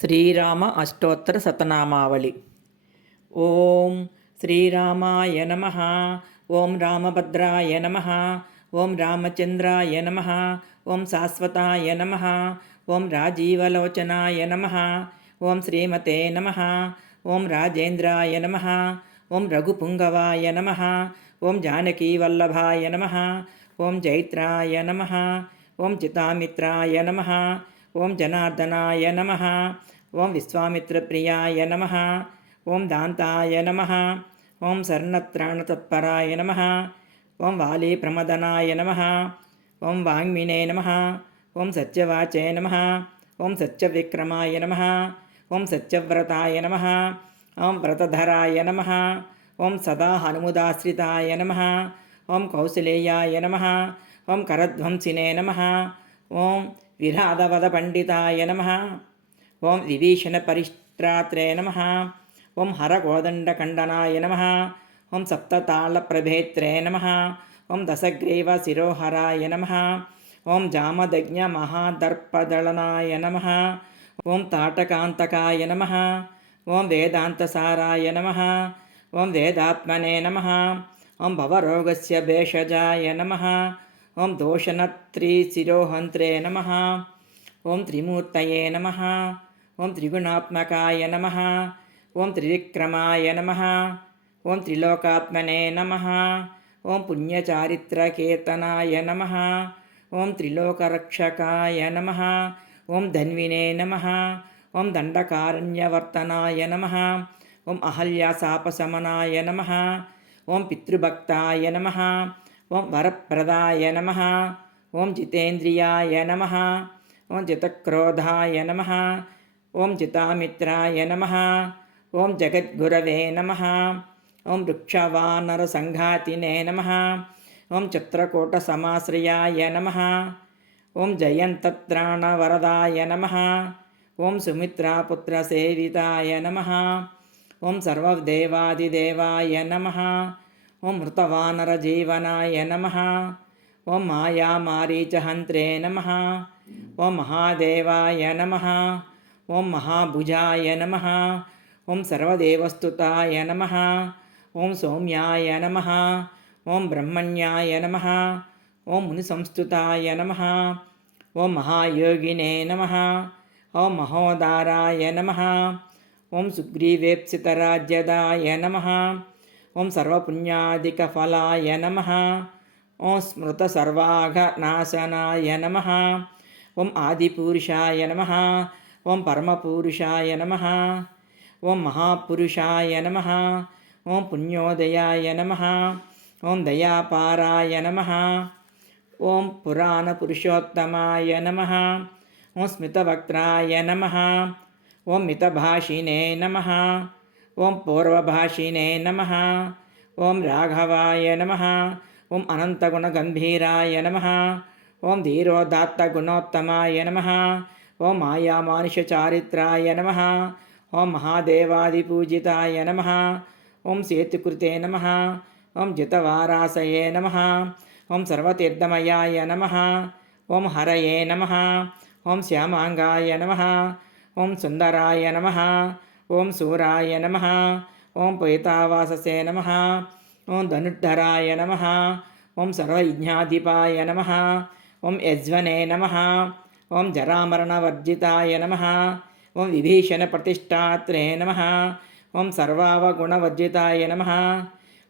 శ్రీరామ అష్టోత్తర శతనామావళి. ఓం శ్రీరామాయ నమ. ఓం రామభద్రాయ నమ. ఓం రామచంద్రాయ నమ. ఓం శాశ్వతాయ నమ. ఓం రాజీవలోచనాయ నమ. ఓం శ్రీమతే నమ. ఓం రాజేంద్రాయ నమ. ఓం రఘుపుంగవాయ నమ. ఓం జానకీవల్లభాయ నమ. ఓం జైత్రాయ నమ. ఓం చితామిత్రాయ నమ. ఓం జనార్దనాయ నమ. ఓం విశ్వామిత్రప్రియాయ నమ. ఓం దాంతాయ నమ. ఓం శరణత్రాణతత్పరాయ నమ. ఓం వాలీప్రమదనాయ నమ. ఓం వాంగ్మినే నమ. ఓం సత్యవాచే నమ. ఓం సత్యవిక్రమాయ నమ. ఓం సత్యవ్రతాయ నమ. ఓం వ్రతధరాయ నమ. ఓం సదా హనుముదాశ్రితాయ నమ. ఓం కౌసలేయాయ నమ. ఓం కరధ్వంసినే నమ. ఓం విరాధవద పండితాయ నమ. ఓం విభీషణ పరిష్ట్రాత్రే నమ. ఓం హరగోదండఖండనాయ నమ. ఓం సప్తతాళప్రభేత్రే నమ. ఓం దశగ్రీవ శిరోహరాయ నమ. ఓం జామదజ్ఞ మహాదర్పదళనాయ నమ. ఓం తాటకాంతకాయ నమ. ఓం వేదాంతసారాయ నమ. ఓం వేదాత్మనే నమ. ఓం భవరోగస్య భేషజాయ నమ. ఓం దోషణత్రిశిరోహంత్రే నమ. ఓం త్రిమూర్తయే నమ. ఓం త్రిగుణాత్మకాయ నమ. ఓం త్రివిక్రమాయ నమ. ఓం త్రిలోకాత్మనే నమ. ఓం పుణ్యచారిత్రకేతనాయ నమ. ఓం త్రిలోకరక్షకాయ నమ. ఓం ధన్వినే నమ. ఓం దండకారణ్యవర్తనాయ నమ. ఓం అహల్యాశాపశమనాయ నమ. ఓం పితృభక్తాయ నమ. ఓం వరప్రదాయ నమ. ఓం జితేంద్రియాయ నమ. ఓం జితక్రోధాయ నమ. ఓం జితామిత్రాయ నమ. ఓం జగద్గురవే నమ. ఓం వృక్షవానరసంఘాతినే నమ. ఓం చిత్రకూటసమాశ్రయాయ నమ. ఓం జయంతత్రాణవరదాయ నమ. ఓం సుమిత్రాపుత్రసేవితాయ నమ. ఓం సర్వదేవాదిదేవాయ నమ. ఓం మృతవానరజీవనాయ నమ. ఓం మాయామారీచహంత్రే నమ. ఓం మహాదేవాయ నమ. ఓం మహాభుజాయ నమ. ఓం సర్వదేవస్తుతాయ నమ. ఓం సౌమ్యాయ నమ. ఓం బ్రహ్మణ్యాయ నమ. ఓం మునిసంస్థుతాయ నమ. ఓం మహాయోగినే నమ. ఓం మహోదారాయ నమ. ఓం సుగ్రీవేప్సితరాజ్యదాయ నమ. ఓం సర్వపుణ్యాదికఫలాయ నమ. ఓం స్మృతసర్వాఘనాశనాయ నమ. ఓం ఆదిపురుషాయ నమ. ఓం పరమపురుషాయ నమ. ఓం మహాపురుషాయ నమ. ఓం పుణ్యోదయాయ నమ. ఓం దయాపారాయ నమ. ఓం పురాణపురుషోత్తమాయ నమ. ఓం స్మితవక్త్రాయ నమ. ఓం మితభాషినే నమ. ఓం పూర్వభాషినే నమ. ఓం రాఘవాయ నమ. ఓం అనంతగుణగంభీరాయ నమ. ఓం ధీరోదాత్తగుణోత్తమాయ నమ. ఓం మాయామానుషచారిత్రాయ నమ. ఓం మహాదేవాదిపూజితాయ నమ. ఓం సేతుకృతే నమ. ఓం జితవారాసయే నమ. ఓం సర్వతీర్థమయాయ నమ. ఓం హరయే నమ. ఓం శ్యామాంగాయ నమ. ఓం సుందరాయ నమ. ఓం శూరాయ నమ. ఓం పైతావాససే నమ. ఓం ధనుర్ధరాయ నమ. ఓం సర్వయజ్ఞాధిపాయ నమ. ఓం యజ్వనే నమ. ఓం జరామరణవర్జితాయ నమ. ఓం విభీషణ ప్రతిష్టాత్రే నమ. ఓం సర్వావగుణవర్జితాయ నమ.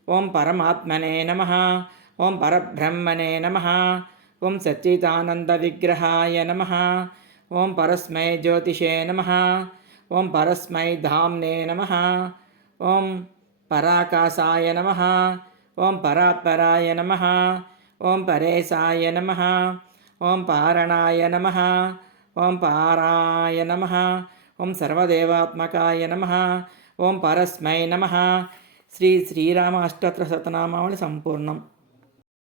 ఓం పరమాత్మనే నమ. ఓం పరబ్రహ్మణే నమ. ఓం సచ్చిదానంద విగ్రహాయ నమ. ఓం పరస్మై జ్యోతిషే నమ. ఓం పరస్మై ధామ్నే నమ. ఓం పరాకాశాయ నమ. ఓం పరాత్పరాయ నమ. ఓం పరేశాయ నమ. ఓం పారణాయ నమ. ఓం పారాయ నమ. ఓం సర్వదేవాత్మకాయ నమ. ఓం పరస్మై నమ. శ్రీ శ్రీరామ అష్టోత్తర శతనామావళి సంపూర్ణం.